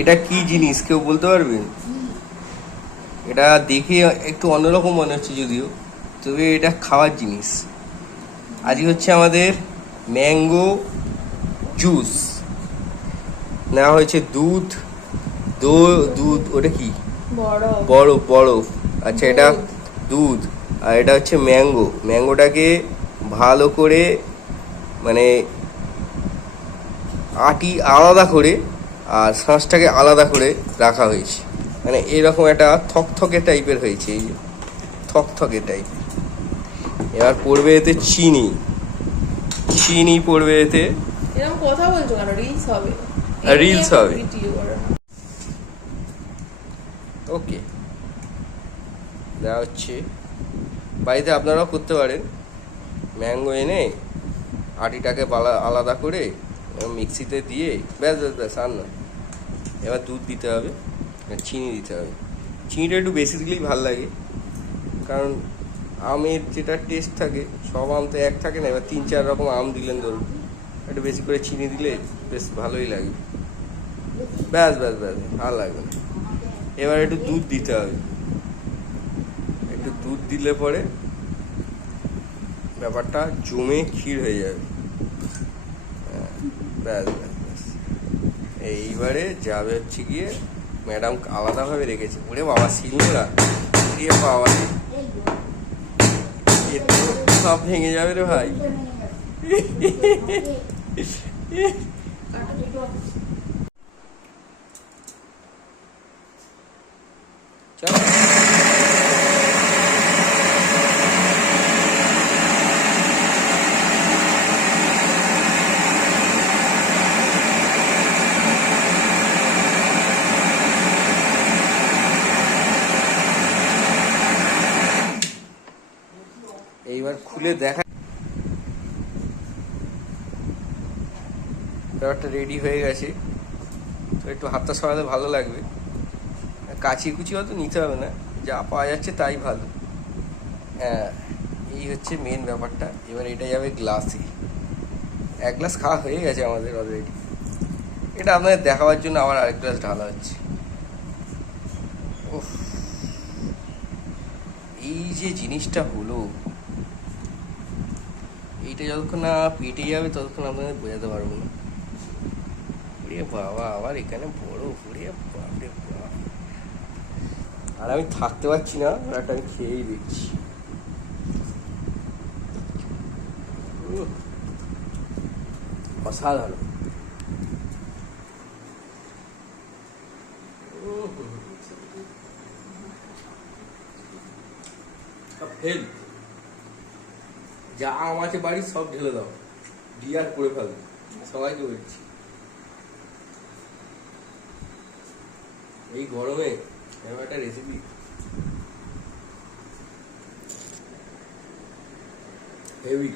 এটা কি জিনিস কেউ বলতে পারবেন? এটা দেখে একটু অন্যরকম মনে হচ্ছে যদিও, তবে এটা খাওয়ার জিনিস। আজকে হচ্ছে আমাদের ম্যাঙ্গো জুস নেওয়া হয়েছে। দুধ, দুধ ওটা কি, বরফ বরফ। আচ্ছা, এটা দুধ আর এটা হচ্ছে ম্যাঙ্গোটাকে ভালো করে মানে আটি আলাদা করে আর শাঁসটাকে আলাদা করে রাখা হয়েছে। মানে এরকম একটা থকথকে টাইপের হয়েছে, এই যে থকথকে টাইপের। এবার পড়বে এতে চিনি পড়বে এতে। এরকম কথা বলছো কেন? রিলস হবে, রিলস হবে। ওকে, দেওয়া হচ্ছে। বাড়িতে আপনারাও করতে পারেন। ম্যাঙ্গো এনে আটিটাকে আলাদা করে মিক্সিতে দিয়ে ব্যাস ব্যাস ব্যাস, আর না। এবার দুধ দিতে হবে, চিনি দিতে হবে। চিনিটা একটু বেশি দিলেই ভালো লাগে, কারণ আমের যেটা টেস্ট থাকে, সব আম তো এক থাকে না। এবার 3-4 রকম আম দিলেন ধরুন, একটু বেশি করে চিনি দিলে বেশ ভালোই লাগে। ব্যাস ব্যাস ব্যাস, ভালো লাগবে না। এবার একটু দুধ দিতে হবে। একটু দুধ দিলে পরে ব্যাপারটা জমে ক্ষীর হয়ে যাবে। ব্যাস ব্যাস ব্যাস। এইবারে যাবে হচ্ছে গিয়ে, ম্যাডাম আলাদাভাবে রেখেছে। ওরে বাবা, শিলনোড়া, দিয়ে বাবা, সব ভেঙে যাবে রে ভাই। চল, এইবার খুলে দেখা। ব্যাপারটা রেডি হয়ে গেছে। তো একটু হাতটা সরালে ভালো লাগবে। কাচি কুচি হয়তো নিতে হবে না, যা পাওয়া যাচ্ছে তাই ভালো। হ্যাঁ, এই হচ্ছে মেন ব্যাপারটা। এবার এটা যাবে গ্লাসে। 1 গ্লাস খাওয়া হয়ে গেছে আমাদের অলরেডি। এটা আপনাদের দেখাবার জন্য আবার আরেক গ্লাস ঢালা হচ্ছে। ওহ, এই যে জিনিসটা হলো, এইটা যতক্ষণ না পেটে যাবে ততক্ষণ আপনাদের বোঝাতে পারবো না। ওরে বাবা, আবার এখানে বড় ওরে বাপরে বাপ। আর আমি থাকতে পারছি না, আর একটা আমি খেয়েই দেখছি। অসাধারণ। ফেল, যা আম আছে বাড়ির সব ঢেলে দাও, ডিয়ার করে ফেলো, সবাইকে বলছি। এই গরমে এরকম একটা রেসিপি হেভি।